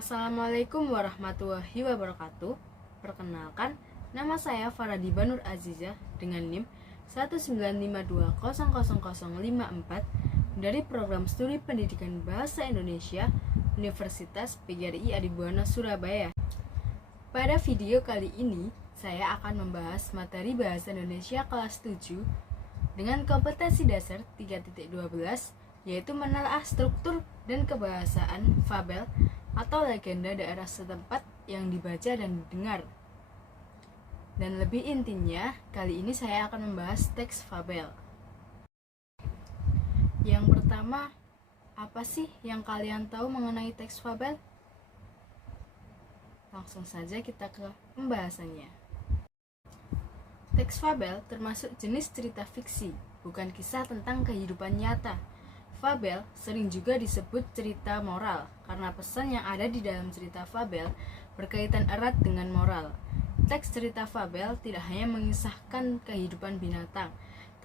Assalamualaikum warahmatullahi wabarakatuh. Perkenalkan, nama saya Faradiba Nur Azizah dengan NIM 195200054 dari Program Studi Pendidikan Bahasa Indonesia Universitas PGRI Adibuana Surabaya. Pada video kali ini, saya akan membahas materi Bahasa Indonesia kelas 7 dengan kompetensi dasar 3.12, yaitu menelaah struktur dan kebahasaan fabel atau legenda daerah setempat yang dibaca dan didengar. Dan lebih intinya, kali ini saya akan membahas teks fabel. Yang pertama, apa sih yang kalian tahu mengenai teks fabel? Langsung saja kita ke pembahasannya. Teks fabel termasuk jenis cerita fiksi, bukan kisah tentang kehidupan nyata. Fabel sering juga disebut cerita moral karena pesan yang ada di dalam cerita fabel berkaitan erat dengan moral. Teks cerita fabel tidak hanya mengisahkan kehidupan binatang,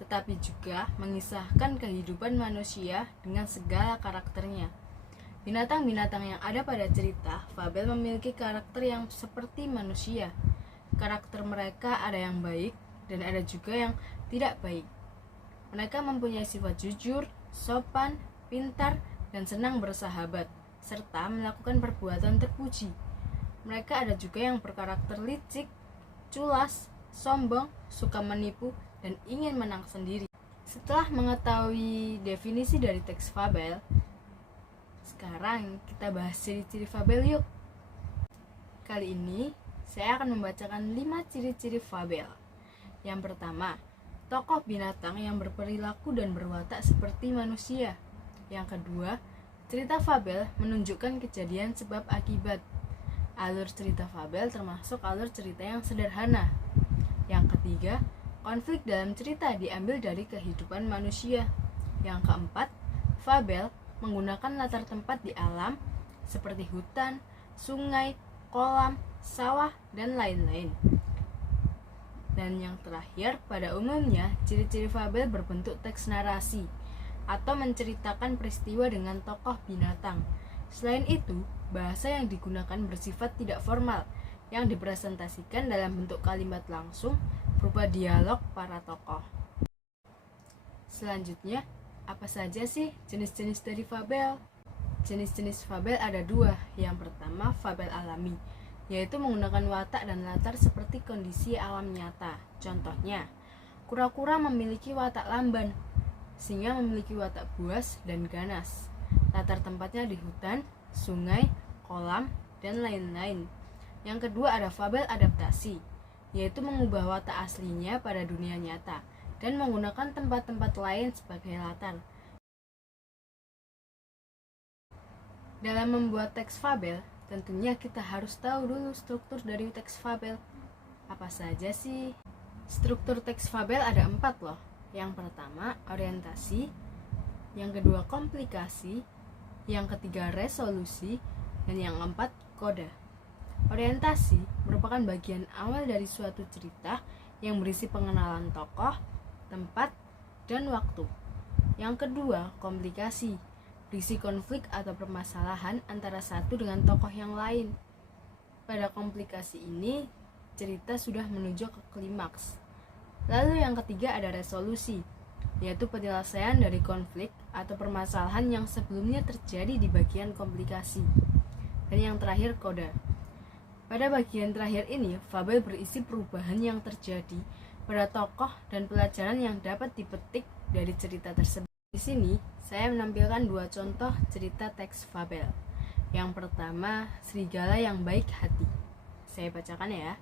tetapi juga mengisahkan kehidupan manusia dengan segala karakternya. Binatang-binatang yang ada pada cerita fabel memiliki karakter yang seperti manusia. Karakter mereka ada yang baik dan ada juga yang tidak baik. Mereka mempunyai sifat jujur, sopan, pintar, dan senang bersahabat, serta melakukan perbuatan terpuji. Mereka ada juga yang berkarakter licik, culas, sombong, suka menipu, dan ingin menang sendiri. Setelah mengetahui definisi dari teks fabel, sekarang kita bahas ciri-ciri fabel yuk. Kali ini, saya akan membacakan 5 ciri-ciri fabel. Yang pertama, tokoh binatang yang berperilaku dan berwatak seperti manusia. Yang kedua, cerita fabel menunjukkan kejadian sebab akibat. Alur cerita fabel termasuk alur cerita yang sederhana. Yang ketiga, konflik dalam cerita diambil dari kehidupan manusia. Yang keempat, fabel menggunakan latar tempat di alam seperti hutan, sungai, kolam, sawah, dan lain-lain. Dan yang terakhir, pada umumnya, ciri-ciri fabel berbentuk teks narasi atau menceritakan peristiwa dengan tokoh binatang. Selain itu, bahasa yang digunakan bersifat tidak formal, yang dipresentasikan dalam bentuk kalimat langsung berupa dialog para tokoh. Selanjutnya, apa saja sih jenis-jenis dari fabel? Jenis-jenis fabel ada 2. Yang pertama, fabel alami, yaitu menggunakan watak dan latar seperti kondisi alam nyata. Contohnya, kura-kura memiliki watak lamban, singa memiliki watak buas dan ganas. Latar tempatnya di hutan, sungai, kolam, dan lain-lain. Yang kedua ada fabel adaptasi, yaitu mengubah watak aslinya pada dunia nyata dan menggunakan tempat-tempat lain sebagai latar. Dalam membuat teks fabel, tentunya kita harus tahu dulu struktur dari teks fabel. Apa saja sih? Struktur teks fabel ada 4 loh. Yang pertama, orientasi. Yang kedua, komplikasi. Yang ketiga, resolusi. Dan yang keempat, koda. Orientasi merupakan bagian awal dari suatu cerita yang berisi pengenalan tokoh, tempat, dan waktu. Yang kedua, komplikasi, berisi konflik atau permasalahan antara satu dengan tokoh yang lain. Pada komplikasi ini, cerita sudah menuju ke klimaks. Lalu yang ketiga ada resolusi, yaitu penyelesaian dari konflik atau permasalahan yang sebelumnya terjadi di bagian komplikasi. Dan yang terakhir koda. Pada bagian terakhir ini, fabel berisi perubahan yang terjadi pada tokoh dan pelajaran yang dapat dipetik dari cerita tersebut. Di sini, saya menampilkan 2 contoh cerita teks fabel. Yang pertama, serigala yang baik hati. Saya bacakan ya.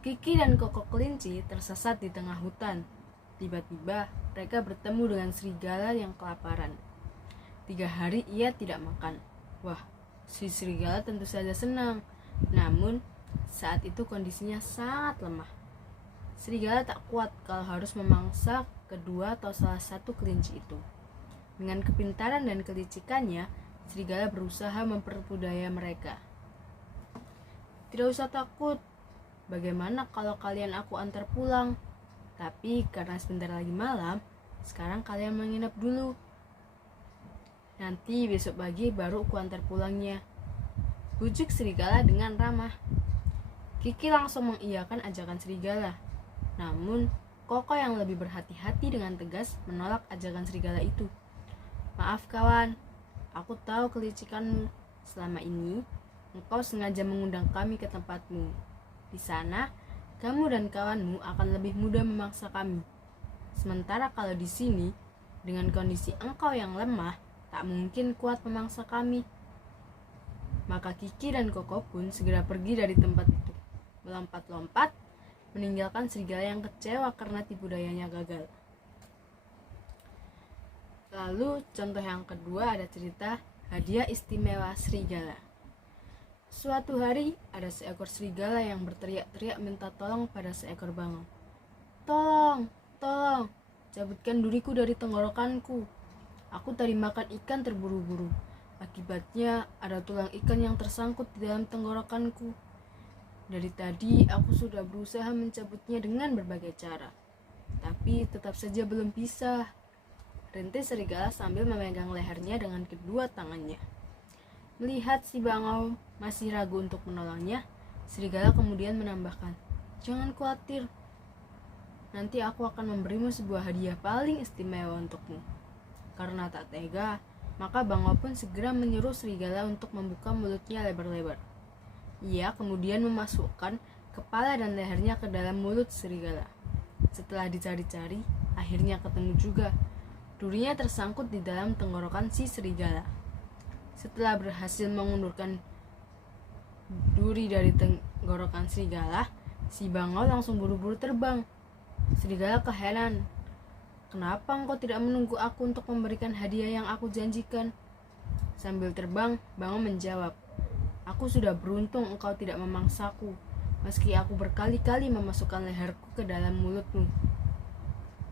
Kiki dan Koko kelinci tersesat di tengah hutan. Tiba-tiba, mereka bertemu dengan serigala yang kelaparan. 3 hari ia tidak makan. Wah, si serigala tentu saja senang. Namun, saat itu kondisinya sangat lemah. Serigala tak kuat kalau harus memangsa kedua atau salah satu kelinci itu. Dengan kepintaran dan kelicikannya, serigala berusaha memperbudak mereka. Tidak usah takut. Bagaimana kalau kalian aku antar pulang? Tapi karena sebentar lagi malam, sekarang kalian menginap dulu. Nanti besok pagi baru aku antar pulangnya. Bujuk serigala dengan ramah. Kiki langsung mengiyakan ajakan serigala. Namun, Koko yang lebih berhati-hati dengan tegas menolak ajakan serigala itu. Maaf kawan, aku tahu kelicikanmu. Selama ini, engkau sengaja mengundang kami ke tempatmu. Di sana, kamu dan kawanmu akan lebih mudah memaksa kami. Sementara kalau di sini, dengan kondisi engkau yang lemah, tak mungkin kuat memaksa kami. Maka Kiki dan Koko pun segera pergi dari tempat itu, melompat-lompat, meninggalkan serigala yang kecewa karena tipu dayanya gagal. Lalu contoh yang kedua ada cerita hadiah istimewa serigala. Suatu hari ada seekor serigala yang berteriak-teriak minta tolong pada seekor bangau. Tolong, tolong, cabutkan duriku dari tenggorokanku. Aku tadi makan ikan terburu-buru. Akibatnya ada tulang ikan yang tersangkut di dalam tenggorokanku. Dari tadi aku sudah berusaha mencabutnya dengan berbagai cara, tapi tetap saja belum bisa. Rintis serigala sambil memegang lehernya dengan kedua tangannya. Melihat si bangau masih ragu untuk menolongnya, serigala kemudian menambahkan, "Jangan khawatir, nanti aku akan memberimu sebuah hadiah paling istimewa untukmu." Karena tak tega, maka bangau pun segera menyuruh serigala untuk membuka mulutnya lebar-lebar. Ia kemudian memasukkan kepala dan lehernya ke dalam mulut serigala. Setelah dicari-cari, akhirnya ketemu juga. Durinya tersangkut di dalam tenggorokan si serigala. Setelah berhasil mengundurkan duri dari tenggorokan serigala, si bangau langsung buru-buru terbang. Serigala keheran. "Kenapa engkau tidak menunggu aku untuk memberikan hadiah yang aku janjikan?" Sambil terbang, bangau menjawab, "Aku sudah beruntung engkau tidak memangsaku, meski aku berkali-kali memasukkan leherku ke dalam mulutmu.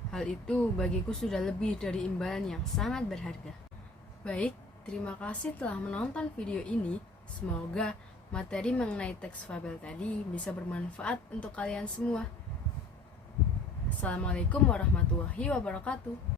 Hal itu bagiku sudah lebih dari imbalan yang sangat berharga." Baik, terima kasih telah menonton video ini. Semoga materi mengenai teks fabel tadi bisa bermanfaat untuk kalian semua. Assalamualaikum warahmatullahi wabarakatuh.